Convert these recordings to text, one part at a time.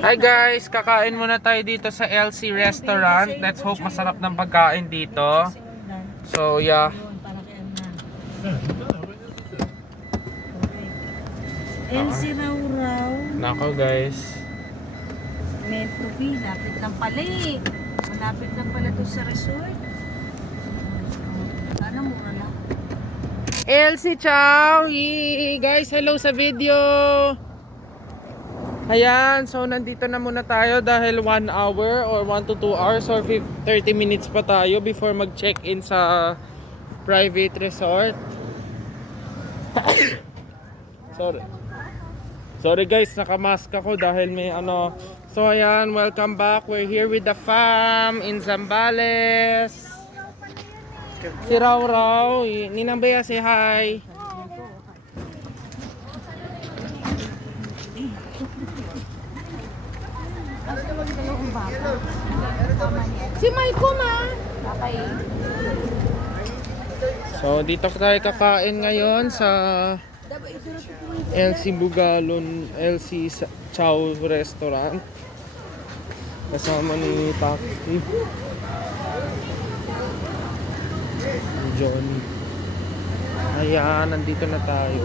Hi guys, kakain muna tayo dito sa LC Restaurant. Let's hope masarap ng pagkain dito. So yeah. LC raw. Nako guys. Metro B, lapit lang pala eh. Malapit lang pala to sa resort. Sana mura lang. LC Chow! Yee! Guys, hello sa video! Ayan, so nandito na muna tayo dahil 1 hour or 1 to 2 hours or 30 minutes pa tayo before mag-check-in sa private resort. Sorry guys, nakamask ako dahil may ano. So ayan, welcome back. We're here with the fam in Zambales. Si Raw Raw, Ninang Bea, say hi. Si Maiko ma. Okay. So dito tayo kakain ngayon sa LC Bugalon, LC Chow Restaurant. Kasama ni Taki, Johnny. Ayan, nandito na tayo.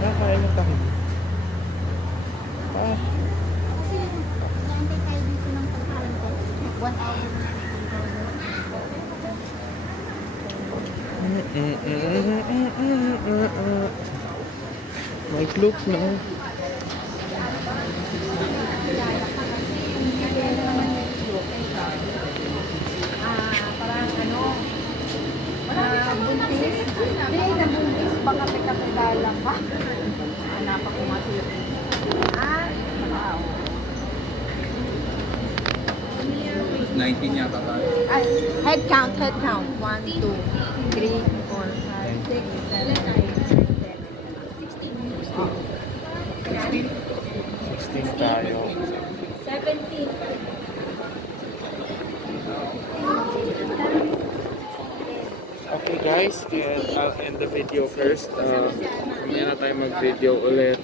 Kakain na tayo. Kasi naantay tayo dito ng pagkain ko. 1 hour. May look na. Parang ano, buntis. Hindi, nabuntis. Baka pagkakilala ka. Anak ako masulit. Wow. 19 yata tayo. Head count. 1, 2, 3, 4, 5, 6, 7, 8, 16 tayo. 17. Okay guys, and I'll end the video first. Mamaya na tayo mag-video ulit.